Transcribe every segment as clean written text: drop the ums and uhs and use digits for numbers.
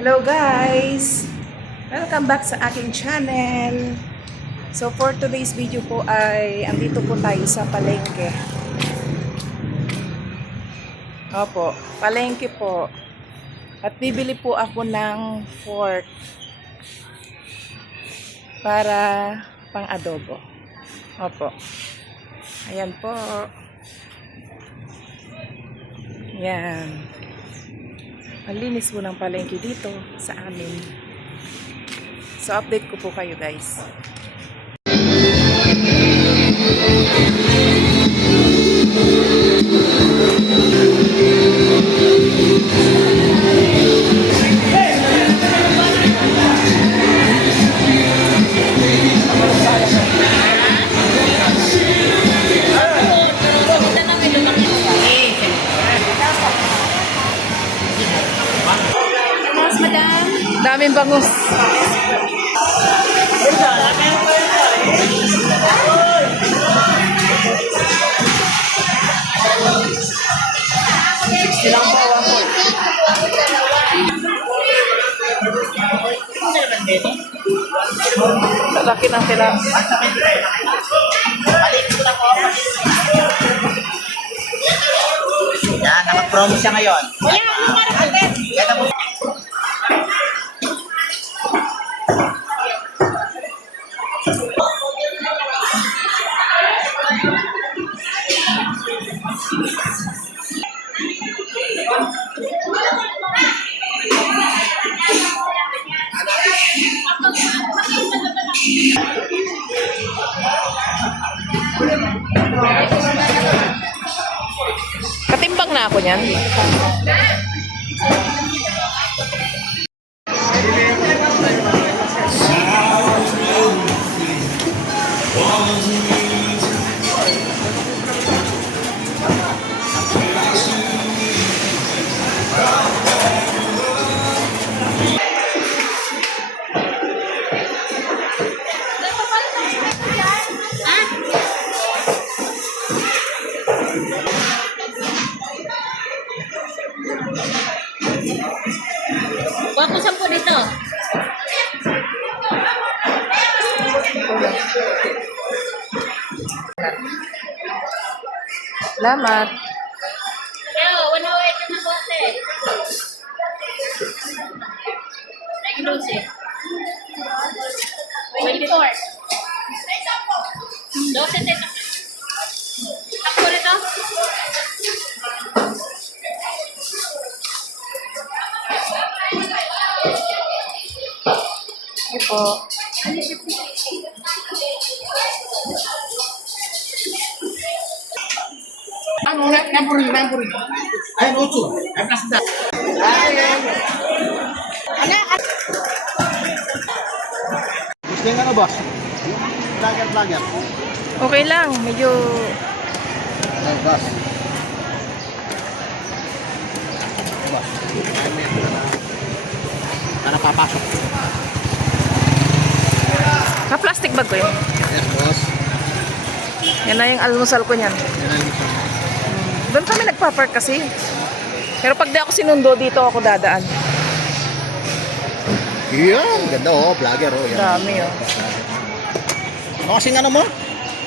Hello guys! Welcome back sa aking channel. So for today's video po ay andito po tayo sa palengke. Opo, palengke po. At bibili po ako ng fork para pang adobo. Opo. Ayan po. Ayan. Ang linis po ng palengke dito sa amin. So, update ko po kayo guys. Daming bangus. Silang bawang po. Laki ng sila. Yan, naka-promo siya ngayon. Yan mo. Katimbang na ako niyan. Bago po dito. Salamat. Kaya, 108 na bote. Lagi 12. 24. 12 teta. Ako rito. Sige po. Ay, mucho. Ay, plastic. Gusto yung ano, boss? Yung vlogger. Okay lang. Medyo Ay, boss. Boss. Para papasok. ka-plastic bag ko yun. Yes, boss. Yan na yung almusal ko niyan. Yan ang gusto. Doon kami nagpa-park kasi. Pero pag di ako sinundo, dito ako dadaan. Yan, ganda oh, vlogger oh. Yan. Dami oh. Ano kasing ano mo?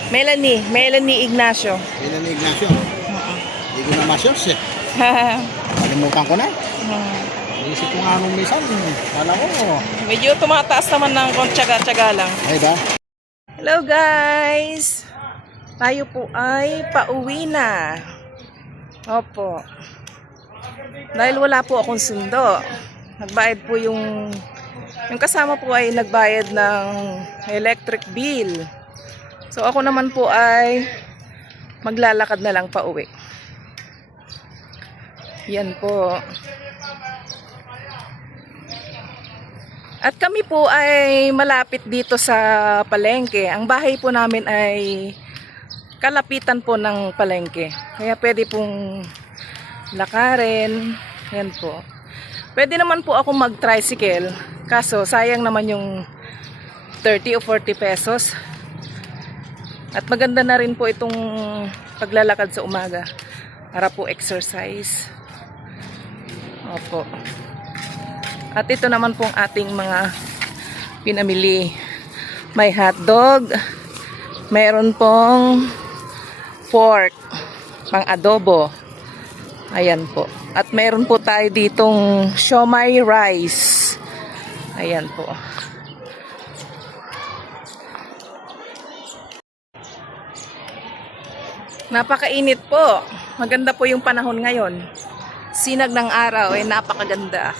Melanie Ignacio. Yan ang Ignacio. Hindi ko na masyos eh. Kalimutan ko na. Isip ko nga nung minsan. Wala ko. Medyo tumataas naman ng tsaga-tsaga lang. Ay ba? Hello guys! Tayo po ay pauwi na. Opo. Dahil wala po akong sundo. Nagbayad po yung kasama po ay nagbayad ng electric bill. So ako naman po ay maglalakad na lang pauwi. Yan po. At kami po ay malapit dito sa palengke. Ang bahay po namin ay kalapitan po ng palengke. Kaya pwede pong lakarin. Yan po. Pwede naman po ako mag-tricycle. Kaso sayang naman yung 30 o 40 pesos. At maganda na rin po itong paglalakad sa umaga. Para po exercise. Opo. At ito naman pong ating mga pinamili. May hotdog, meron pong pork, pang adobo. Ayan po. At meron po tayo ditong siomai rice. Ayan po. Napakainit po. Maganda po yung panahon ngayon. Sinag ng araw ay napakaganda.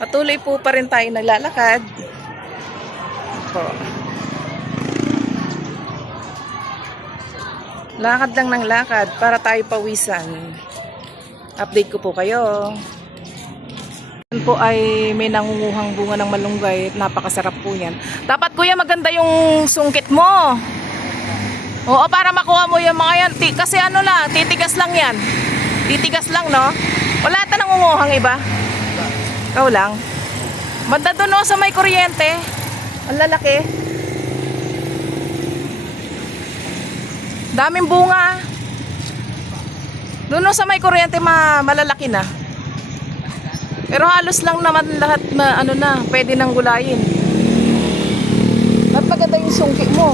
Patuloy po pa rin tayo naglalakad. Po. Lakad lang ng lakad para tayo pawisan. Update ko po kayo. Yan po ay may nangunguhang bunga ng malunggay. Napakasarap po yan. Dapat kuya maganda yung sungkit mo. Oo, para makuha mo yung mga yan. Kasi ano lang, titigas lang yan. Titigas lang, no? Wala ta nangunguhang iba? Ikaw lang. Banda doon, no, sa may kuryente. Ang lalaki. Daming bunga. Doon, no, sa may kuryente, malalaki na. Pero halos lang naman lahat na, ano na, pwede nang gulayin. At maganda yung sungki mo.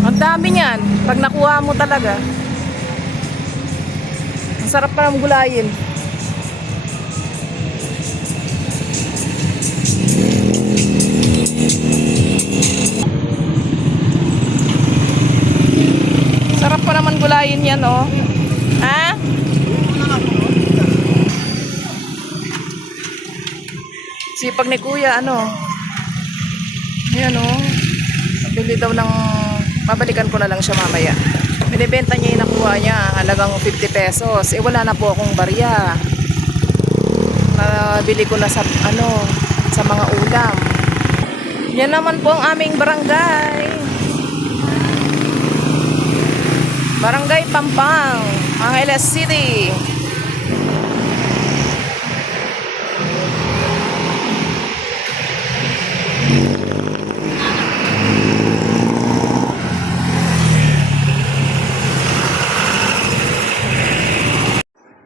Ang dami niyan. Pag nakuha mo talaga. Ang sarap pa ng gulayin. Sarap pa naman gulayin yan, oh. Ha? Sipag ni kuya, ano? Ayan, oh. Bili daw ng... Babalikan ko na lang siya mamaya. Binibenta niya yung nakuha niya. Halagang 50 pesos. Eh, wala na po akong barya. Nabili ko na sa, ano, sa mga ulam. Yan naman po ang aming barangay. Barangay Pampang, Angeles City.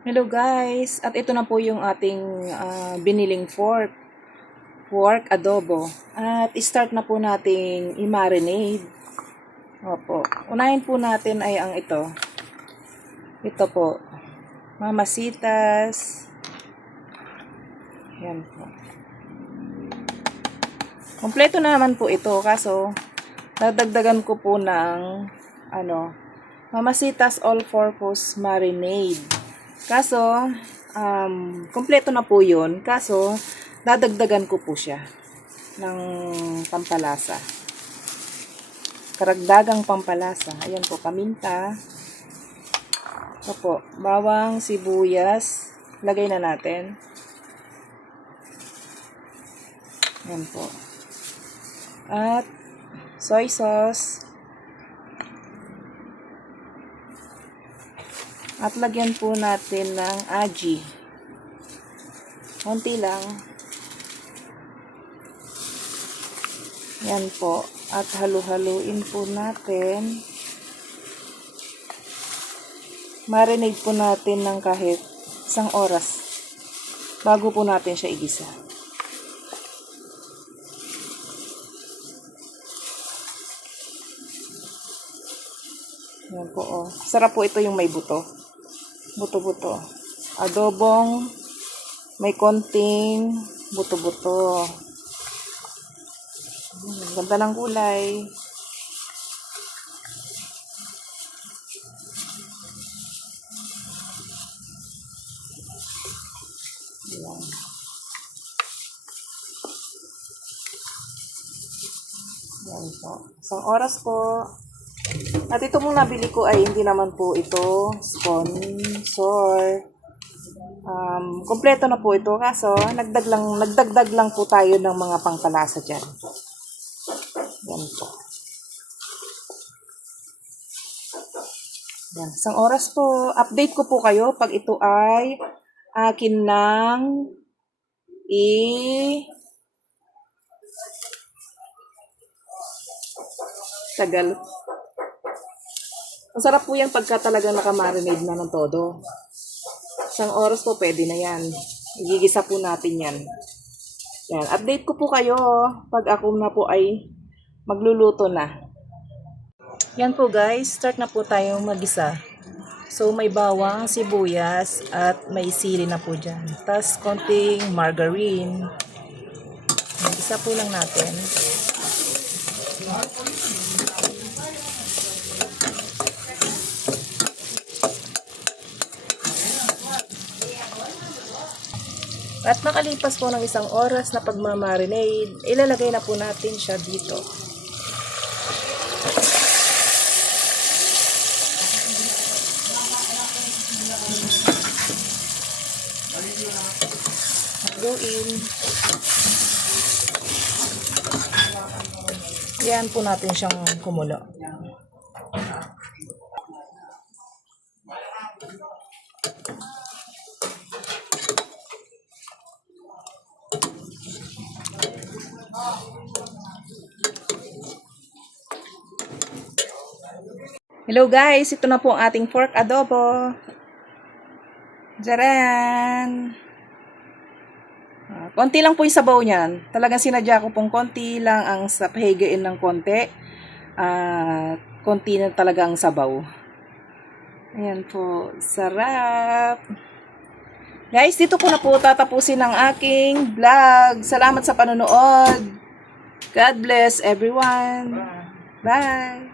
Hello guys, at ito na po yung ating biniling pork adobo. At start na po nating i-marinate. Opo. Unahin po natin ay ang ito. Ito po. Mamasitas. Yan po. Kompleto naman po ito. Kaso, dadagdagan ko po ng Mamasitas all-purpose marinade. Kaso, kompleto na po yun. Kaso, dadagdagan ko po siya ng pampalasa. Karagdagang pampalasa. Ayan po, paminta. Ito po, bawang, sibuyas. Lagay na natin. Ayan po. At soy sauce. At lagyan po natin ng aji. Konti lang. Yan po. At halu-haluin po natin. Marinate po natin ng kahit 1 oras bago po natin siya igisa. Yan po, oh. Sarap po ito yung may buto. Buto-buto. Adobong may konting buto-buto. Ganda ng kulay. Ayan. Ayan po. 1 oras po. At ito mong nabili ko ay hindi naman po ito sponsor. Kompleto na po ito. Kaso, nagdagdag lang po tayo ng mga pangpalasa dyan. Yan po. Yan. 1 oras po. Update ko po kayo pag ito ay akin ng tagal. Masarap po yan pagka talagang nakamarinade na ng todo. Isang oras po pwede na yan. Igigisa po natin yan. Yan. Update ko po kayo pag ako na po ay magluluto na. Yan po guys, start na po tayong magisa. So may bawang, sibuyas, at may sili na po dyan. Tapos konting margarine. Isa po lang natin. At nakalipas po ng isang oras na pagmamarinade, ilalagay na po natin siya dito. Haluin. Yan po natin siyang kumulo. Hello guys, ito na po ang ating pork adobo. Jaran! Konti lang po yung sabaw niyan. Talagang sinadya ko pong konti lang ang higain ng konti. Konti na talagang sabaw. Ayan po, sarap! Guys, dito ko na po tatapusin ang aking vlog. Salamat sa panonood. God bless everyone. Bye!